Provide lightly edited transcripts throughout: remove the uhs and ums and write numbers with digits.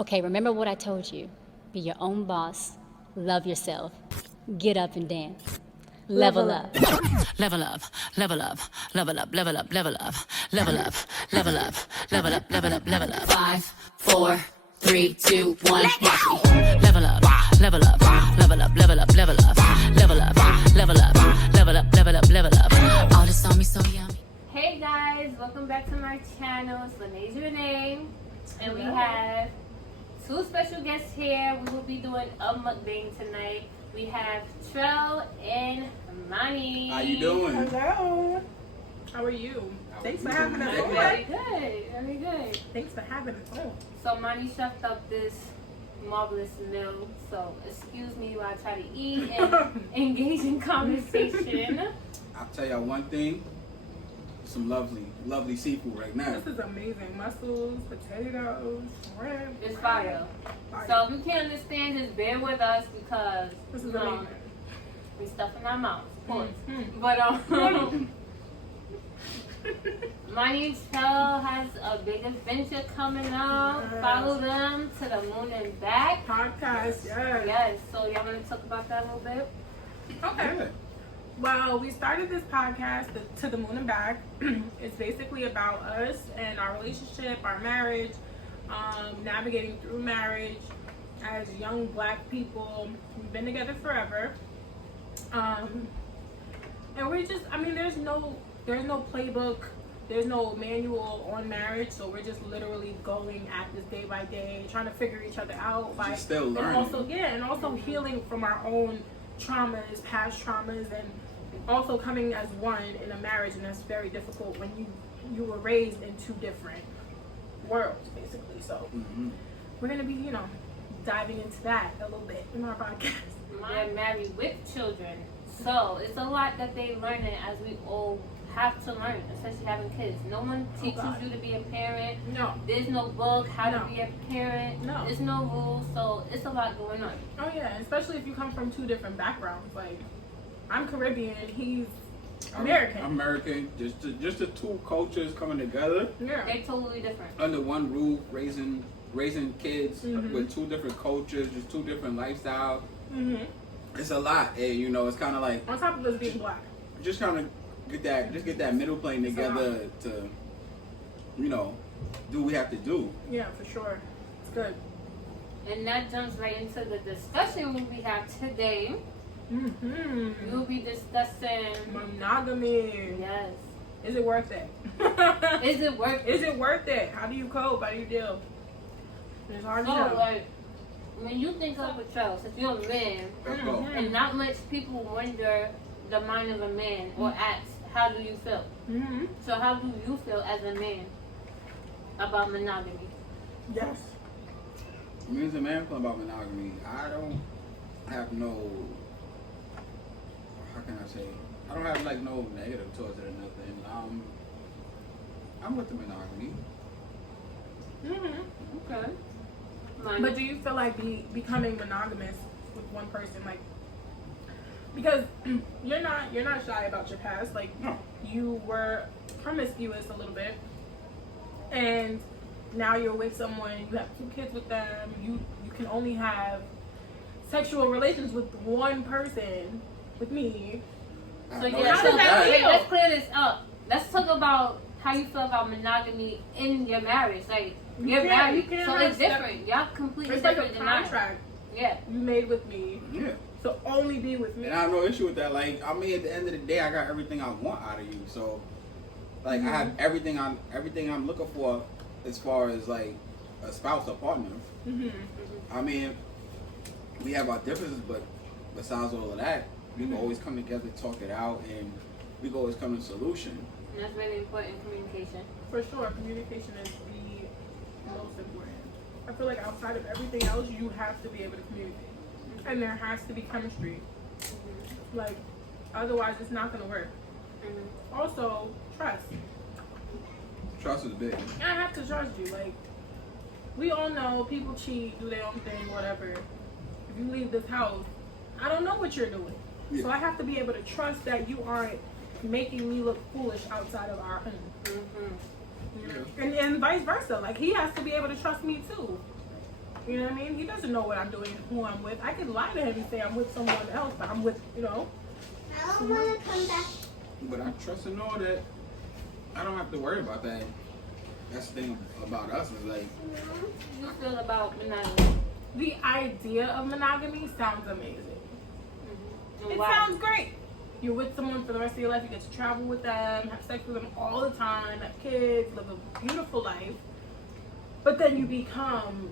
Okay, remember what I told you. Be your own boss. Love yourself. Get up and dance. Level up. Level up, level up, level up, level up, level up, level up, level up, level up, level up, level up. 5, 4, 3, 2, 1. Watch me. Level up, level up, level up, level up, level up, level up, level up, level up, level up, level up. All this on me so yummy. Hey guys, welcome back to my channel. It's Lene's Renee, and we have two special guests here. We will be doing a mukbang tonight. We have Trell and Mani. How you doing? Hello. How are you? Thanks for having us on. Very good, very good. Thanks for having us on. So Mani chefed up this marvelous meal. So excuse me while I try to eat and engage in conversation. I'll tell y'all one thing. Some lovely seafood right now. This is amazing. Mussels, potatoes, shrimp. It's fire. So if you can't understand, just bear with us because This is amazing. we stuff in our mouths, of course. Mm-hmm. But Mani Trell has a big adventure coming up. Yes. Follow them to the moon and back. Podcast, yes. Yes. So y'all want to talk about that a little bit? Okay. Yeah. Well, we started this podcast, To the Moon and Back. It's basically about us and our relationship, our marriage, navigating through marriage as young black people. We've been together forever. And we're just, there's no playbook, there's no manual on marriage, so we're just literally going at this day by day, trying to figure each other out. Just still learning. And also healing from our own traumas, past traumas, and also coming as one in a marriage, and that's very difficult when you were raised in two different worlds, basically. So we're gonna be, diving into that a little bit in our podcast. They're married with children, so it's a lot that they learning as we all have to learn, especially having kids. No one teaches you to be a parent. No. There's no book how to be a parent. No. There's no rules, so it's a lot going on. Oh yeah, especially if you come from two different backgrounds. Like, I'm Caribbean, he's American. I'm American. Just the two cultures coming together Yeah. They're totally different. under one roof, raising kids with two different cultures, just two different lifestyles. It's a lot, and it's kind of like On top of us being black. just trying to get that middle plane together to do what we have to do. Yeah, for sure. It's good. And that jumps right into the discussion we have today. We will be discussing Monogamy. yes. Is it worth it? Is it worth Is it worth it? How do you cope? How do you deal? It's hard to So know. like when you think of a child, since you're a man, Let's go. and not much people wonder the mind of a man or ask, how do you feel? So how do you feel as a man about monogamy? Yes. Me as a man feeling about monogamy, I don't have no. How can I say? I don't have like no negative towards it or nothing. I'm with the monogamy. Okay. But do you feel like becoming monogamous with one person, like, because you're not shy about your past, like No. you were promiscuous a little bit, and now you're with someone, you have 2 kids with them, you can only have sexual relations with one person, with me. So No yeah, issue so with that. let's clear this up. Let's talk about how you feel about monogamy in your marriage. Like you're married, can't so have it's different. Y'all completely It's like a different than mine. contract Yeah. you made with me, Yeah. so only be with me. And I have no issue with that. Like, at the end of the day, I got everything I want out of you. So, like, I have everything I'm looking for as far as like a spouse or partner. We have our differences, but besides all of that, we can always come together, talk it out, and we can always come to a solution. And that's really important, communication. For sure, communication is the most important. I feel like outside of everything else, you have to be able to communicate. And there has to be chemistry. Like, otherwise it's not going to work. Also, trust. Trust is big. And I have to trust you. Like, we all know people cheat, do their own thing, whatever. If you leave this house, I don't know what you're doing. Yeah. So I have to be able to trust that you aren't making me look foolish outside of our home. And vice versa. Like, he has to be able to trust me too. You know what I mean? He doesn't know what I'm doing, who I'm with. I can lie to him and say I'm with someone else, but I'm with, you know. I don't want to come back. But I trust and know that I don't have to worry about that. That's the thing about us is like, You feel about monogamy? The idea of monogamy sounds amazing. And It why? sounds great. You're with someone for the rest of your life. You get to travel with them, have sex with them all the time, have kids, live a beautiful life. But then you become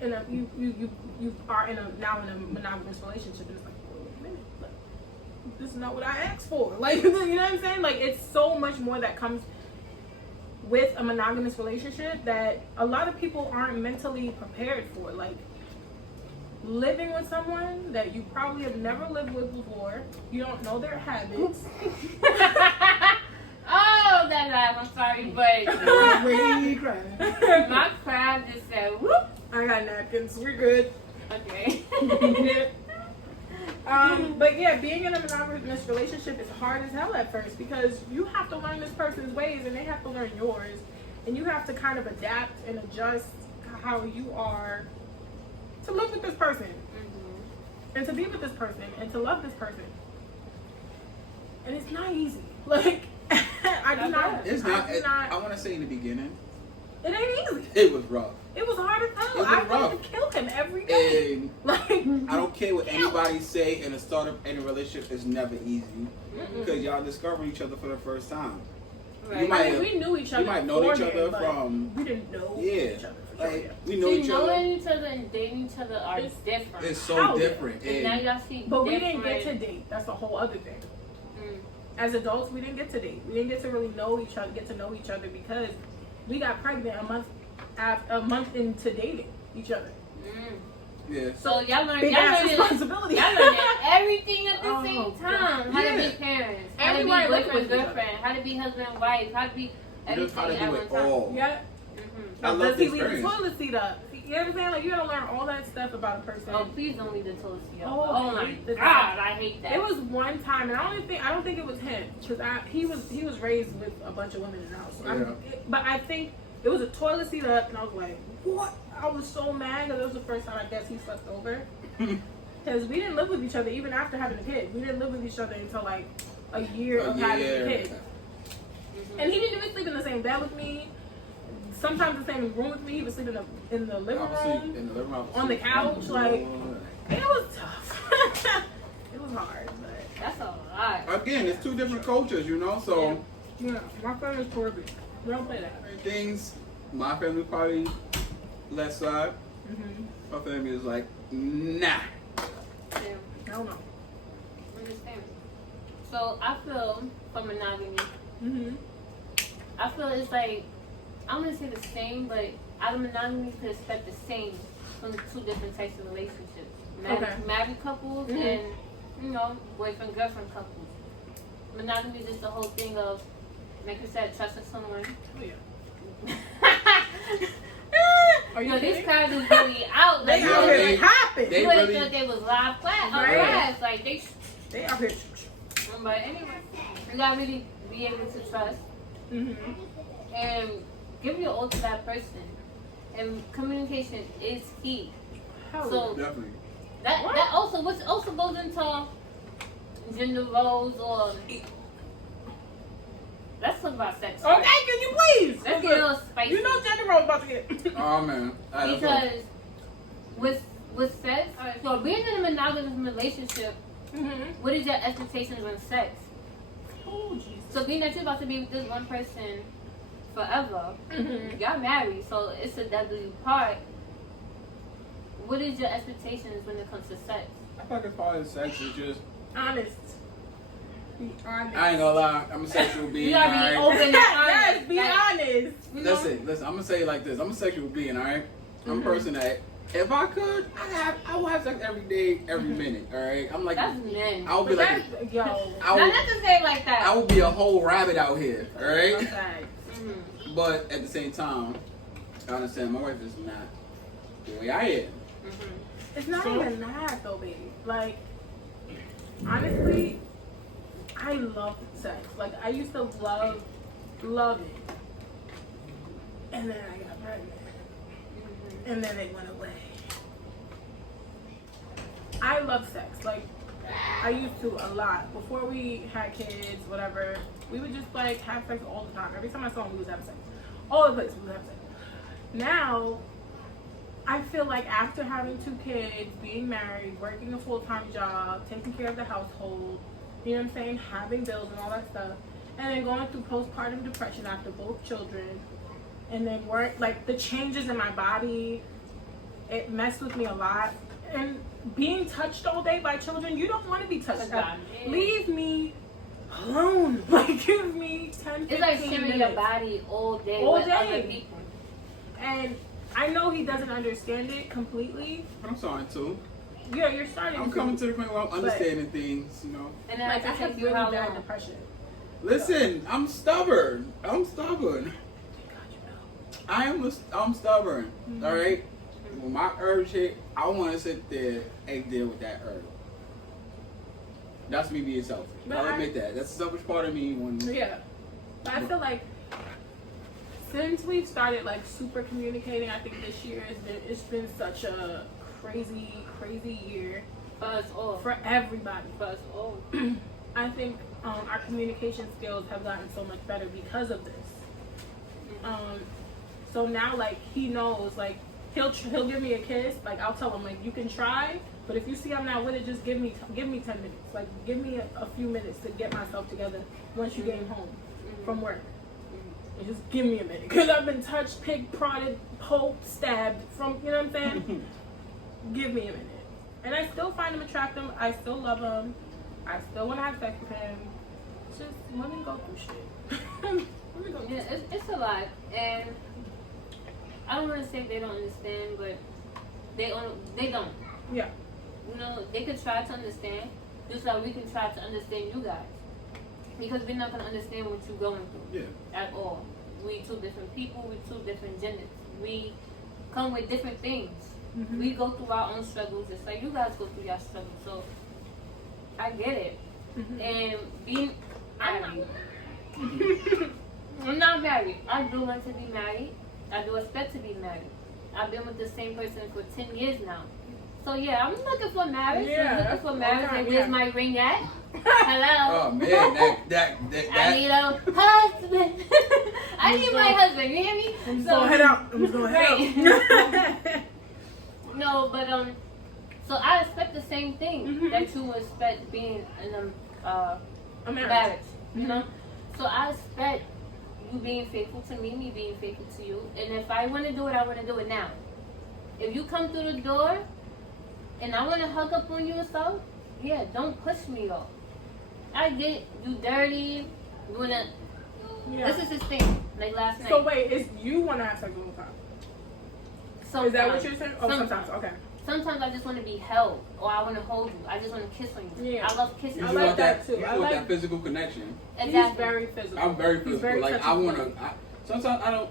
you are now in a monogamous relationship, and it's like, wait a minute, like, this is not what I asked for. Like, you know what I'm saying? Like, it's so much more that comes with a monogamous relationship that a lot of people aren't mentally prepared for. Like, living with someone that you probably have never lived with before, you don't know their habits. Oh, that laugh. I'm sorry, but Really crying. my crowd just said, whoop. I got napkins. We're good. Okay. But yeah, being in a monogamous relationship is hard as hell at first because you have to learn this person's ways and they have to learn yours, and you have to kind of adapt and adjust how you are to live with this person and to be with this person and to love this person. And it's not easy. Like, I do not. it's not. I want to say in the beginning, It ain't easy. it was rough. It was hard as hell. It was I rough. wanted to kill him every day. And Like, I don't care what anybody say in a startup in a relationship is never easy because y'all discover each other for the first time. Right. might- I mean, we knew each other. You might know each beforehand, other but from we didn't know yeah, each other for sure. like we know See, each other. knowing each other and dating each other are It's- different. It's so How? different. and now And y'all see But we different. didn't get to date. That's a whole other thing. Mm. As adults, we didn't get to date. We didn't get to really know each other, get to know each other because we got pregnant a month into dating each other. Mm. yeah, So y'all learned Big ass responsibility. Y'all learned everything at the Oh, same God. time. How to Yeah. be parents, how to Everybody be lived boyfriend, with each other. girlfriend, how to be husband, wife, how to be just everything how to at do one it time. all. Yeah. Mm-hmm. I love Does the he leave the experience. toilet seat up? You know what I'm saying? Like, you gotta learn all that stuff about a person. Oh, please don't leave the toilet seat up. Oh, Oh, I my hate that. God, I hate that. It was one time, and I don't think it was him, because he was raised with a bunch of women in the house. So but I think it was a toilet seat up, and I was like, what? I was so mad because it was the first time I guess he slept over. Because we didn't live with each other even after having a kid. We didn't live with each other until like a year of having a kid. And he didn't even sleep in the same bed with me. Sometimes the same room with me. He would sleep in the living room. In the living room. On the couch, like, it was tough. It was hard, but That's a lot. Again, it's two different cultures, you know. So yeah, my family's Torby. We don't play that. things, my family probably left side. My family is like, nah. Yeah. Hell no. Understand. So I feel for monogamy, I feel it's like, I'm gonna say the same, but out of monogamy you could expect the same from two different types of relationships. Married couples and, you know, boyfriend girlfriend couples. Monogamy is just the whole thing of, like you said, trusting someone. Oh yeah. Are you these guys is really out. They Like, out you here really- hopping. they you really really- thought they was live class, Right. like They out here. But anyway, you gotta really be able to trust and give your all to that person. And communication is key. So Definitely. that also, which also goes into gender roles or let's talk about sex. Okay, can you please? Let's get a little spicy. You know Gender Rose about to get. Oh man. Because with sex, so being in a monogamous relationship, what is your expectations on sex? Oh, Jesus. So being that you're about to be with this one person forever, y'all married, so it's a deadly part. What is your expectations when it comes to sex? I feel like as far as sex, it's just Honest. Be honest. I ain't gonna lie, I'm a sexual being. You gotta be alright? open and Yes, honest. be Like, honest. you know? Listen, I'm gonna say it like this. I'm a sexual being, alright? I'm a person that if I could, I would have sex every day, every minute, alright? I'm like That's men. I would be But like that's, yo. Now, not to say it like that. I would be a whole rabbit out here, alright? Okay. But at the same time, I understand my wife is not the way I am. It's not even that though, baby. Like, honestly, I love sex. Like, I used to love it. And then I got pregnant. And then it went away. I love sex. Like, I used to a lot. Before we had kids, whatever, we would just like have sex all the time. Every time I saw him, we was having sex. All the places we was having sex. Now, I feel like after having 2 kids, being married, working a full-time job, taking care of the household, you know what I'm saying, having bills and all that stuff, and then going through postpartum depression after both children, and then work, like the changes in my body, it messed with me a lot. And being touched all day by children, you don't want to be touched. Leave me alone. Like, give me 10, 15 It's like sharing minutes. your body all day All with day. other people. And I know he doesn't understand it completely. I'm sorry too. Yeah, you're starting. I'm coming to the point where I'm understanding things, you know. And then Like, I it have takes you really how bad long? depression. Listen, I'm stubborn. I'm stubborn. I'm stubborn. Mm-hmm. All right. When my urge hit, I want to sit there and deal with that urge. That's me being selfish. But I'll admit that. That's a selfish part of me. Yeah. But I feel like since we've started like super communicating, I think this year it's been such a crazy year For us all. for everybody. For us all. I think our communication skills have gotten so much better because of this. So now, like, he knows, like, he'll give me a kiss. Like, I'll tell him, like, you can try, but if you see I'm not with it, just give me 10 minutes. Like, give me a few minutes to get myself together once you get home from work. And just give me a minute, because I've been touched, picked, prodded, poked, stabbed from, you know what I'm saying? Give me a minute. And I still find him attractive. I still love him. I still want to have sex with him. It's just women go through shit. Women go through Yeah, it's a lot. And I don't want to say they don't understand, but they don't. Yeah. You know, they could try to understand, just like we can try to understand you guys. Because we're not going to understand what you're going through. Yeah. At all. We 2 different people, we 2 different genders. We come with different things. Mm-hmm. We go through our own struggles just like you guys go through your struggles. So I get it. Mm-hmm. And being married. I'm not married. I do want to be married. I do expect to be married. I've been with the same person for 10 years now. So yeah, I'm looking for marriage. Yeah, I'm looking for marriage. okay, And where's yeah. my ring at? Hello. Oh man, that I need a husband. I need my husband. You hear me? I'm just gonna head out. I'm just gonna head out. No, but so I expect the same thing Mhm. that you would expect being in a A marriage. marriage. You know, so I expect you being faithful to me being faithful to you. And if I want to do it, I want to do it now. If you come through the door and I want to hug up on you or so, yeah, don't push me off. I get you dirty. You wanna. Yeah. This is his thing. Like last night. So wait, is you want to have sex all the time? Sometimes. Is that what you're saying? Oh, sometimes. Okay. Sometimes I just want to be held, or I want to hold you. I just want to kiss on you. Yeah. I love kissing. You I you. like want that too. You I want like- that physical connection. He's Exactly. very physical. I'm very He's physical. very Like I touchy. wanna. Sometimes I don't.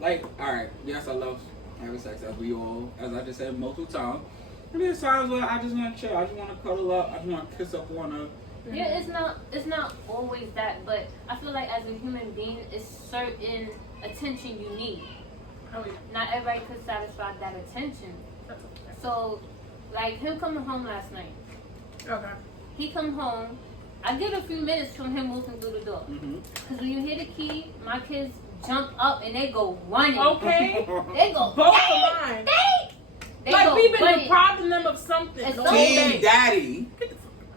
Like, all right, yes, I love having sex, as we all, as I just said multiple times. And there's times where I just want to chill. I just want to cuddle up. I just want to kiss up on her. Yeah, it's not always that, but I feel like as a human being, it's certain attention you need. Oh, yeah. Not everybody could satisfy that attention. That's okay. So, like him coming home last night, Okay. he come home. I get a few minutes from him walking through the door. Mm-hmm. Cause when you hear the key, my kids jump up and they go running. Okay. They go. Both "Daddy, of mine. Daddy!" They Like go we've been running. depriving them of something. It's the so whole bad. Team day. Daddy.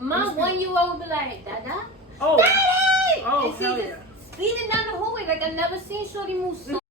My 1-year-old be like, Dada, Oh. Daddy! Oh, And she hell just yeah. speeding down the hallway like I never seen Shorty move so